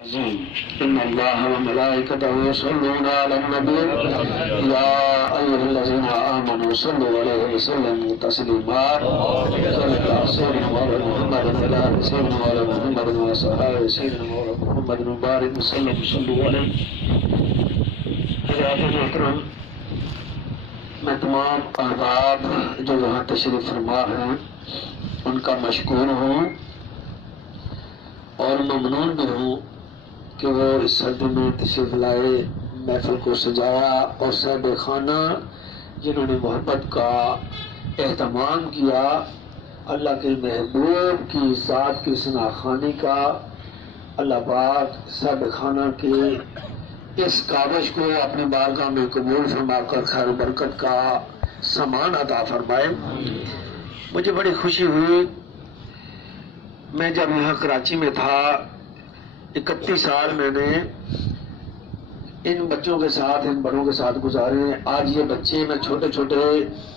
إن الله وملائكته يصلون على النبي يا أيها الذين آمنوا صلوا عليه وسلموا تسليما صلى الله سيدنا مولانا محمد وعلى سيدنا مولانا محمد وصحابه سيدنا مولانا محمد مبارك وسلم صلوا عليه. حضرات محترم، میں تمام احباب جو یہاں تشریف فرما ہیں ان کا مشکور ہوں اور ممنون بھی ہوں کہ وہ اس سردی میں تشریف لائے، محفل کو سجایا اور صاحب خانہ جنہوں نے محبت کا اہتمام کیا، اللہ کے محبوب کی ذات کی شناخوانی کا، اللہ پاک صاحب خانہ کے اس کاوش کو اپنی بارگاہ میں قبول فرما کر خیر و برکت کا سامان عطا فرمائے. مجھے بڑی خوشی ہوئی، میں جب یہاں کراچی میں تھا 31 سال میں نے ان بچوں کے ساتھ ان بڑوں کے ساتھ گزارے. آج یہ بچے میں چھوٹے چھوٹے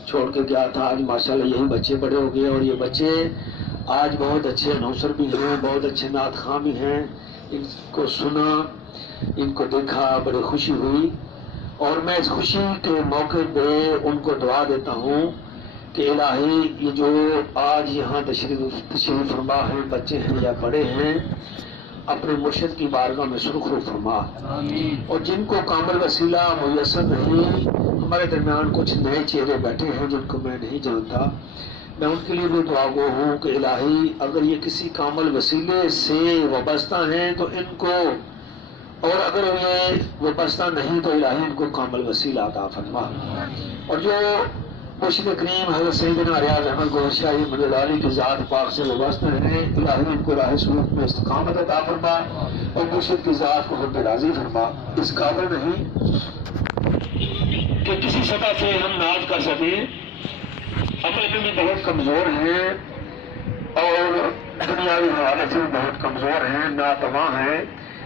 چھوڑ کے گیا تھا، آج ماشاءاللہ یہی بچے بڑے ہو گئے اور یہ بچے آج بہت اچھے اناؤنسر بھی ہیں، بہت اچھے نعت خواں بھی ہیں. ان کو سنا، ان کو دیکھا، بڑی خوشی ہوئی اور میں اس خوشی کے موقع پہ ان کو دعا دیتا ہوں کہ الہی یہ جو آج یہاں تشریف فرما ہیں بچے ہیں یا بڑے ہیں، اپنے مرشد کی بارگاہ میں سرخرو فرما. اور جن کو کامل وسیلہ میسر نہیں، ہمارے درمیان کچھ نئے چہرے بیٹھے ہیں جن کو میں نہیں جانتا، میں ان کے لیے بھی دعا گو ہوں کہ الہی اگر یہ کسی کامل وسیلے سے وابستہ ہیں تو ان کو، اور اگر یہ وابستہ نہیں تو الہی ان کو کامل وسیلہ عطا فرما. اور جو مرشد کریم حضرت سیدنا ریاض احمد گوہر شاہی مدد علی کی ذات پاک سے وابستہ ہیں، الہی ان کو راہ سلوک میں استقامت عطا فرما اور مرشد کی ذات کو حب راضی فرما. اس قابل نہیں کہ کسی سطح سے ہم ناز کر سکیں، عمل میں بھی بہت کمزور ہیں اور دنیاوی حوالے سے بہت کمزور ہیں، ناتواں ہیں،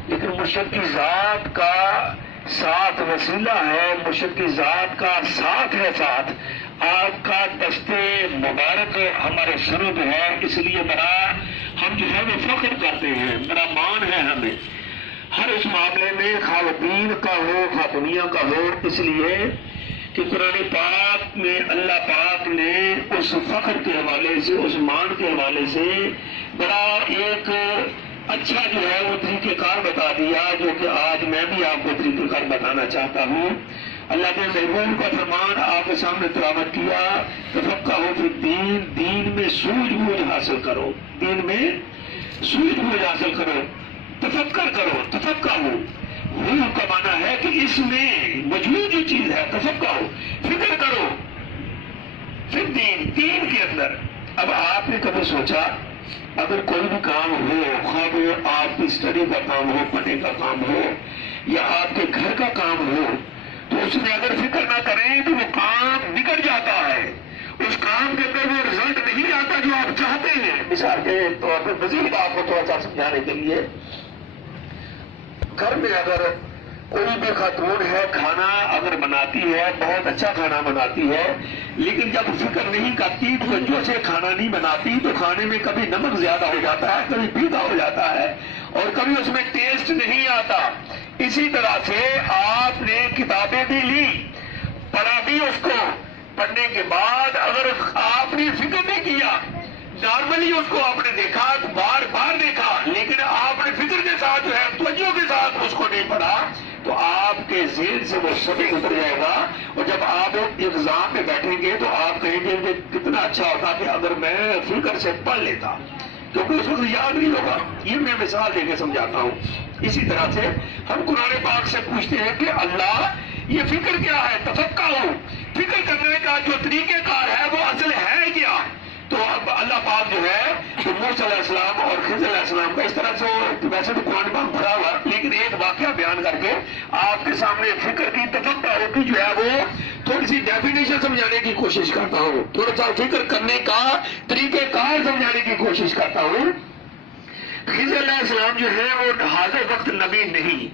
لیکن مرشد کی ذات کا ساتھ وسیلہ ہے، مرشد کی ذات کا ساتھ ہے. ساتھ آپ کا دستے مبارک ہمارے سروں پہ ہے، اس لیے بڑا ہم جو ہے وہ فخر کرتے ہیں، بڑا مان ہے ہمیں ہر اس معاملے میں، خواہ دین کا ہو خواہ دنیا کا ہو، اس لیے کہ قرآن پاک میں اللہ پاک نے اس فخر کے حوالے سے، اس مان کے حوالے سے بڑا ایک اچھا جو ہے وہ طریقہ کار بتا دیا، جو کہ آج میں بھی آپ کو طریقہ کار بتانا چاہتا ہوں. اللہ کے محبوب کا فرمان آپ کے سامنے تلاوت کیا، تفقہوا فی الدین، دین میں سوجھ بوجھ حاصل کرو، دین میں سوجھ بوجھ حاصل کرو، تفکر کرو. تفقہوا روح کا معنی ہے کہ اس میں موجود جو چیز ہے، تفقہوا فکر کرو، پھر دین کے اندر. اب آپ نے کبھی سوچا اگر کوئی بھی کام ہو، خواہ وہ آپ کی اسٹڈی کا کام ہو، پڑھنے کا کام ہو یا آپ کے گھر کا کام ہو، تو اس میں اگر فکر نہ کریں تو وہ کام بگڑ جاتا ہے، اس کام کے اندر وہ رزلٹ نہیں آتا جو آپ چاہتے ہیں. مثال کے طور پر مزید آپ کو تھوڑا سا سمجھانے کے لیے، گھر میں اگر کوئی بھی خاتون ہے، کھانا اگر بناتی ہے، بہت اچھا کھانا بناتی ہے، لیکن جب فکر نہیں کرتی، توجہ سے کھانا نہیں بناتی تو کھانے میں کبھی نمک زیادہ ہو جاتا ہے، کبھی پھیکا ہو جاتا ہے اور کبھی اس میں ٹیسٹ نہیں آتا. اسی طرح سے آپ نے کتابیں بھی لی، پڑھا بھی، اس کو پڑھنے کے بعد اگر آپ نے فکر نہیں کیا، نارملی اس کو آپ نے دیکھا، بار بار دیکھا، لیکن آپ نے فکر کے ساتھ جو ہے توجہ کے ساتھ اس کو نہیں پڑھا، تو آپ کے ذہن سے وہ سبق اتر جائے گا. اور جب آپ ایگزام میں بیٹھیں گے تو آپ کہیں گے کہ کتنا اچھا ہوتا کہ اگر میں فکر سے پڑھ لیتا، کیونکہ اس کو یاد نہیں ہوگا. یہ میں مثال دے کے سمجھاتا ہوں. اسی طرح سے ہم قرآن پاک سے پوچھتے ہیں کہ اللہ یہ فکر کیا ہے؟ تفقہوا، فکر کرنے کا جو طریقہ کار ہے وہ اصل ہے کیا؟ تو اب اللہ پاک جو ہے تو موسیٰ علیہ السلام اور خضر علیہ السلام کا اس طرح سے، ویسے تو قرآن پاک بھرا ہوا، لیکن ایک واقعہ بیان کر کے آپ کے سامنے فکر کی، تفکر کی جو ہے وہ تھوڑی سی ڈیفینیشن سمجھانے کی کوشش کرتا ہوں، تھوڑا سا فکر کرنے کا طریقہ کار سمجھانے کی کوشش کرتا ہوں. خضر علیہ السلام جو ہے وہ حاضر وقت نبی نہیں،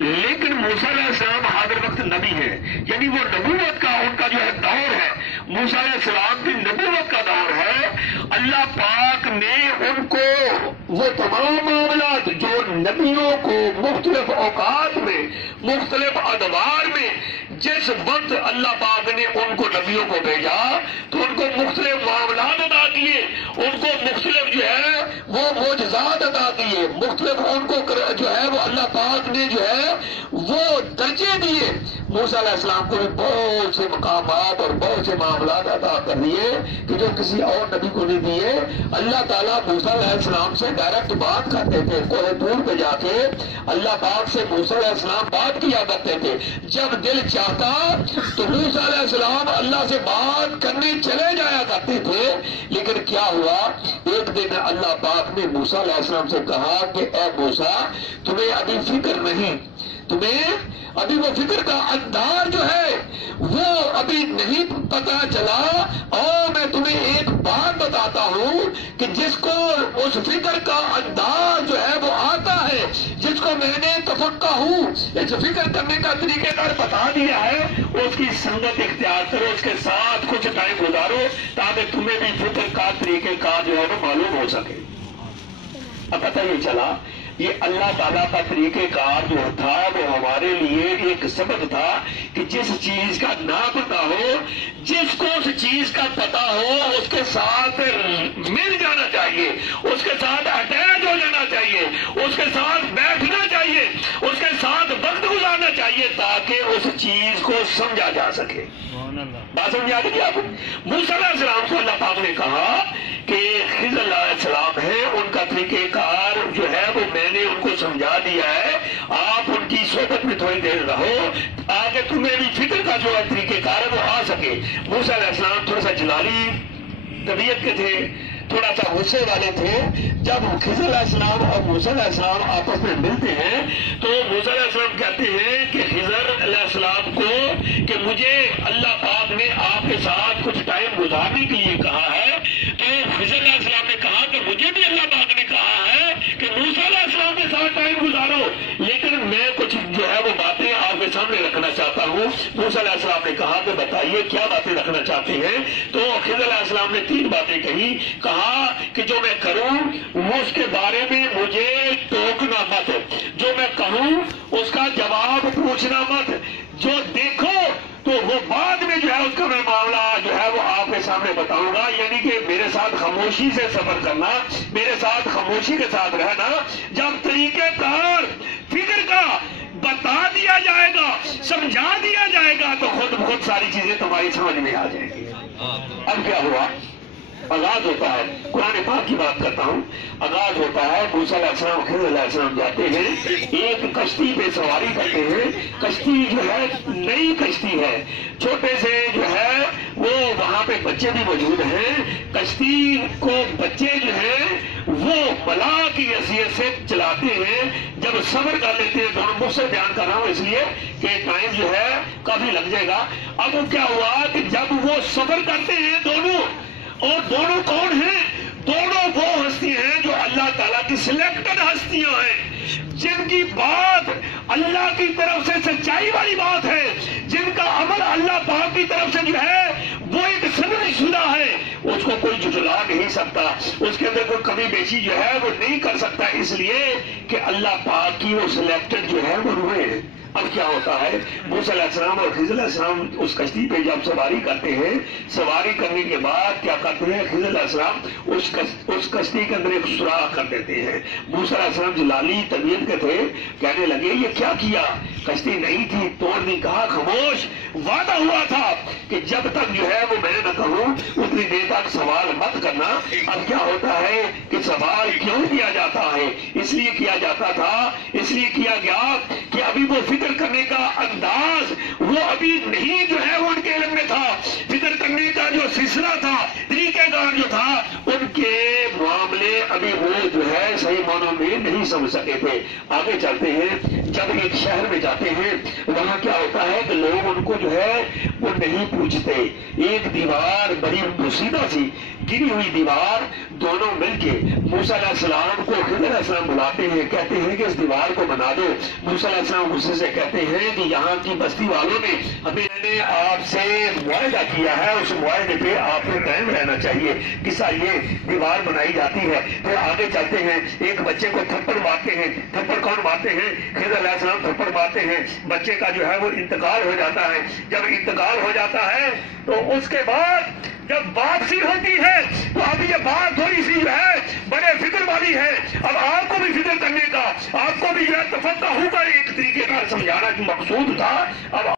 لیکن موسیٰ علیہ السلام حاضر وقت نبی ہے، یعنی وہ نبوت کا ان کا جو ہے دور ہے، موسیٰ علیہ السلام کی نبوت کا دور ہے. اللہ پاک نے ان کو وہ تمام معاملات جو نبیوں کو مختلف اوقات میں مختلف ادوار میں جس وقت اللہ پاک نے ان کو نبیوں کو بھیجا تو ان کو مختلف معاملات عطا کیے، ان کو مختلف جو ہے وہ معجزات عطا کیے، مختلف ان کو جو ہے وہ اللہ پاک نے جو ہے وہ درجے دیے۔ موسیٰ علیہ السلام کو بھی بہت سے مقامات اور بہت سے معاملات عطا کر دیے کہ جو کسی اور نبی کو نہیں دیے۔ اللہ تعالیٰ موسیٰ علیہ السلام سے ڈائریکٹ بات کرتے تھے، کوہ طور پہ جا کے اللہ پاک سے موسیٰ علیہ السلام بات کیا کرتے تھے۔ جب دل چاہتا تو موسیٰ علیہ السلام اللہ سے بات کرنے چلے جایا کرتے تھے، لیکن کیا ہوا، ایک دن اللہ پاک نے موسیٰ علیہ السلام سے کہا کہ اے موسیٰ تمہیں ابھی فکر نہیں، تمہیں ابھی وہ فکر کا انداز جو ہے وہ ابھی نہیں پتا چلا، اور میں تمہیں ایک بات بتاتا ہوں کہ جس کو اس فکر کا انداز جو ہے وہ آتا ہے، جس کو میں نے تفقہ ہوں اس فکر کرنے کا طریقہ کار بتا دیا ہے، اس کی سنگت اختیار کرو، اس کے ساتھ کچھ ٹائم گزارو تاکہ تمہیں بھی فکر کا طریقہ کار جو ہے وہ معلوم ہو سکے۔ اب پتہ یہ چلا یہ اللہ تعالیٰ کا طریقہ کار جو تھا وہ ہمارے لیے ایک سبق تھا کہ جس چیز کا نہ پتا ہو، جس کو اس چیز کا پتا ہو اس کے ساتھ مل جانا چاہیے، اس کے ساتھ اٹیچ ہو جانا چاہیے، اس کے ساتھ بیٹھنا چاہیے، اس کے ساتھ وقت گزارنا چاہیے تاکہ اس چیز کو سمجھا جا سکے۔ بات سمجھا دی آپ؟ موسیٰ علیہ السلام کو اللہ پاک نے کہا کہ خضر علیہ السلام ہے، ان کا طریقہ کار جو ہے وہ میں نے ان کو سمجھا دیا ہے، آپ ان کی صحبت میں تھوڑی دیر رہو آگے تمہیں بھی فکر کا جو طریقہ کار ہے وہ آ سکے۔ موسیٰ علیہ السلام تھوڑا سا جلالی طبیعت کے تھے، تھوڑا سا غصے والے تھے۔ جب خضر علیہ السلام اور موسیٰ علیہ السلام آپس میں ملتے ہیں تو موسیٰ علیہ السلام کہتے ہیں کہ خضر علیہ السلام کو کہ مجھے اللہ پاک نے آپ کے ساتھ کچھ ٹائم گزارنے کے لیے کہا ہے، تو خضر علیہ السلام نے کہا کہ مجھے بھی اللہ پاک نے کہا ہے کہ موسیٰ علیہ السلام کے ساتھ ٹائم گزارو، لیکن میں کچھ جو ہے وہ باتیں آپ کے سامنے رکھنا چاہتا ہوں۔ موسیٰ علیہ السلام نے کہا کہ بتائیے کیا باتیں رکھنا چاہتے ہیں؟ تو خضر علیہ السلام نے 3 باتیں کہی، کہا کہ جو میں کروں وہ اس کے بارے میں مجھے ٹوکنا مت، جو میں کہوں اس کا جواب پوچھنا مت، جو دیکھو تو وہ بعد میں جو ہے اس کا میں معاملہ جو ہے وہ آپ کے سامنے بتاؤں گا، یعنی کہ میرے ساتھ خاموشی سے سفر کرنا، میرے ساتھ خاموشی کے ساتھ رہنا۔ جب طریقہ کار فکر کا بتا دیا جائے گا، سمجھا دیا جائے گا تو خود بخود ساری چیزیں تمہاری سمجھ میں آ جائیں گی۔ اب کیا ہوا؟ آغاز ہوتا ہے، قرآن پاک کی بات کرتا ہوں، آغاز ہوتا ہے، موسیٰ علیہ السلام خضر علیہ السلام جاتے ہیں، ایک کشتی پہ سواری کرتے ہیں۔ کشتی جو ہے نئی کشتی ہے، چھوٹے سے جو ہے وہ وہاں پہ بچے بھی موجود ہیں۔ کشتی کو بچے جو ہیں وہ ملاح کی حیثیت سے چلاتے ہیں، جب صبر کر لیتے ہیں، دونوں مجھ سے بیان کر رہا ہوں اس لیے کہ ٹائم جو ہے کافی لگ جائے گا۔ اب کیا ہوا کہ جب وہ صبر کرتے ہیں دونوں، اور دونوں کون ہیں؟ دونوں وہ ہستی ہیں جو اللہ تعالیٰ کی سلیکٹڈ ہستیاں ہیں، جن کی بات اللہ کی طرف سے سچائی والی بات ہے، جن کا عمل اللہ پاک کی طرف سے جو ہے وہ ایک سند شدہ ہے، اس کو کوئی جھٹلا نہیں سکتا، اس کے اندر کوئی کمی بیشی جو ہے وہ نہیں کر سکتا، اس لیے کہ اللہ پاک کی وہ سلیکٹڈ جو ہے وہ روحیں ہیں۔ اب کیا ہوتا ہے، موسیٰ علیہ السلام اور خضر علیہ السلام اس کشتی پہ جب سواری کرتے ہیں، سواری کرنے کے بعد کیا کرتے ہیں، خضر علیہ السلام اس کشتی کے اندر ایک سوراخ کر دیتے ہیں۔ موسیٰ علیہ السلام جلالی طبیعت کے تھے، کہنے لگے یہ کیا کیا، کشتی نہیں تھی، توڑ نہیں، کہا خاموش، وعدہ ہوا تھا کہ جب تک جو ہے وہ میں نہ کہوں اتنی دیر تک سوال مت کرنا۔ اب کیا ہوتا ہے کہ سوال کیوں کیا جاتا ہے؟ اس لیے کیا جاتا تھا، اس لیے کیا گیا کہ ابھی وہ فکر کرنے کا انداز وہ ابھی نہیں جو ہے وہ ان کے علم میں تھا، فکر کرنے کا جو سلسلہ تھا، طریقہ کار جو تھا، ان کے معاملے ابھی وہ جو ہے صحیح معنوں میں نہیں سمجھ سکے تھے۔ آگے چلتے ہیں، جب ایک شہر میں جاتے ہیں وہاں کیا ہوتا ہے کہ لوگ ان کو جو ہے وہ نہیں پوچھتے۔ ایک دیوار بڑی مصیبت تھی، گری ہوئی دیوار دونوں مل کے موسیٰ علیہ السلام کو خضر علیہ السلام بلاتے ہیں، کہتے ہیں کہ اس دیوار کو بنا دو۔ موسیٰ علیہ السلام غصے سے کہتے ہیں کہ یہاں کی بستی والوں نے آپ سے معاہدہ کیا ہے، اس معاہدے پہ آپ کو قائم رہنا چاہیے۔ قصہ یہ دیوار بنائی جاتی ہے، پھر آگے چلتے ہیں، ایک بچے کو تھپڑ مارتے ہیں۔ تھپڑ کون مارتے ہیں؟ خضر علیہ السلام تھپڑ مارتے ہیں، بچے کا جو ہے وہ انتقال ہو جاتا ہے۔ جب انتقال ہو جاتا ہے تو اس کے بعد جب واپسی ہوتی ہے تو اب یہ بات تھوڑی سی جو ہے بڑے فکر والی ہے۔ اب آپ کو بھی فکر کرنے کا، آپ کو بھی جو ہے تفقہ ہوگا، ایک طریقے کا سمجھانا جو مقصود تھا اب